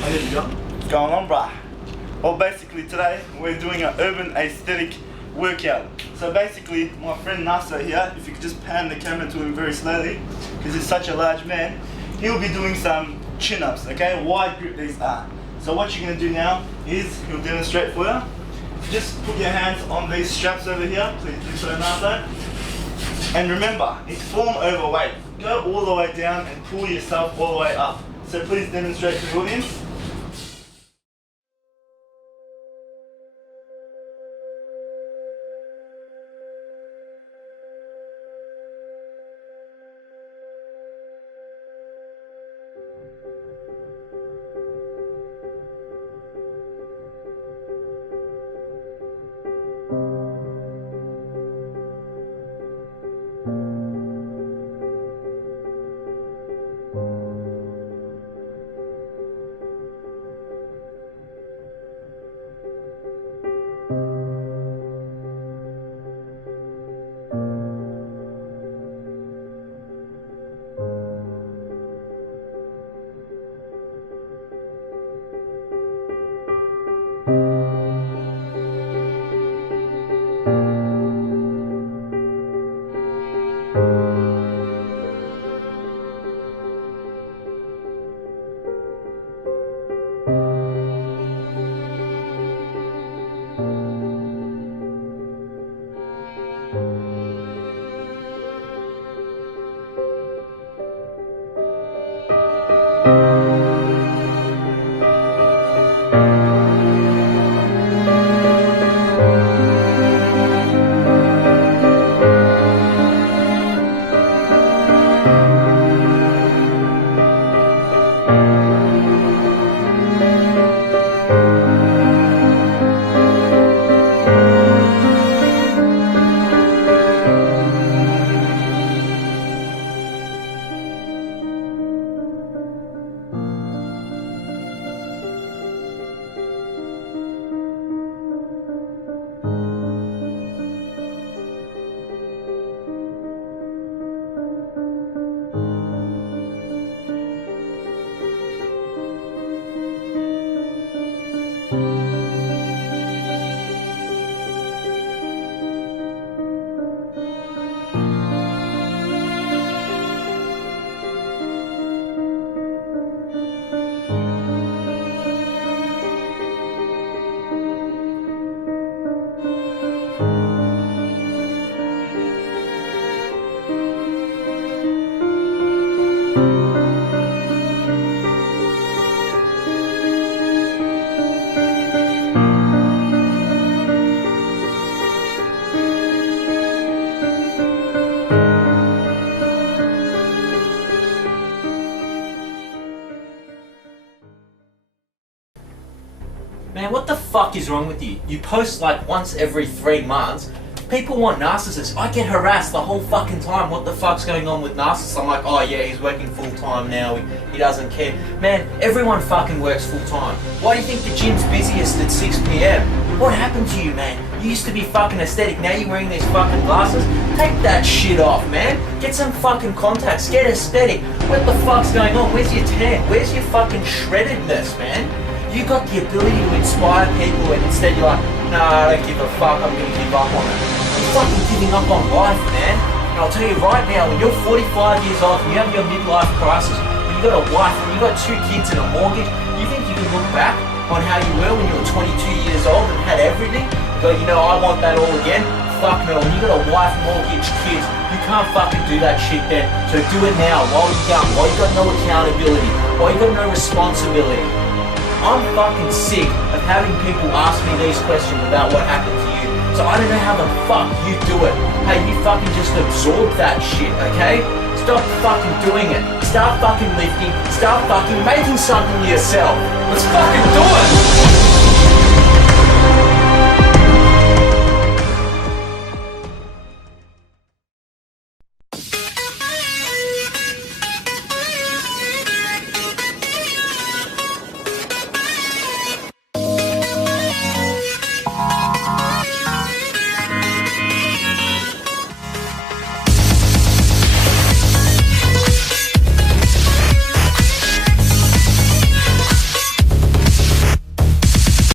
What's going on, bruh? Well, basically today we're doing an urban aesthetic workout. So basically, my friend Naso here, if you could just pan the camera to him very slowly, because he's such a large man, he'll be doing some chin-ups, okay? Wide grip these are. So what you're going to do now is, he'll demonstrate for you. Just put your hands on these straps over here, please do so, Naso. And remember, it's form over weight. Go all the way down and pull yourself all the way up. So please demonstrate to the audience. Man, what the fuck is wrong with you? You post like once every 3 months. People want narcissists. I get harassed the whole fucking time. What the fuck's going on with narcissists? I'm like, oh yeah, he's working full time now. He doesn't care. Man, everyone fucking works full time. Why do you think the gym's busiest at 6 PM? What happened to you, man? You used to be fucking aesthetic. Now you're wearing these fucking glasses? Take that shit off, man. Get some fucking contacts. Get aesthetic. What the fuck's going on? Where's your tan? Where's your fucking shreddedness, man? You got the ability to inspire people and instead you're like, nah, I don't give a fuck, I'm gonna give up on it. You're fucking giving up on life, man. And I'll tell you right now, when you're 45 years old and you have your midlife crisis, when you got a wife, when you got 2 kids and a mortgage, you think you can look back on how you were when you were 22 years old and had everything? You go, you know, I want that all again? Fuck no, when you got a wife, mortgage, kids, you can't fucking do that shit then. So do it now, while you're young, while you got no accountability, while you got no responsibility. I'm fucking sick of having people ask me these questions about what happened to you. So I don't know how the fuck you do it. Hey, you fucking just absorb that shit, okay? Stop fucking doing it. Start fucking lifting. Start fucking making something of yourself. Let's fucking do it!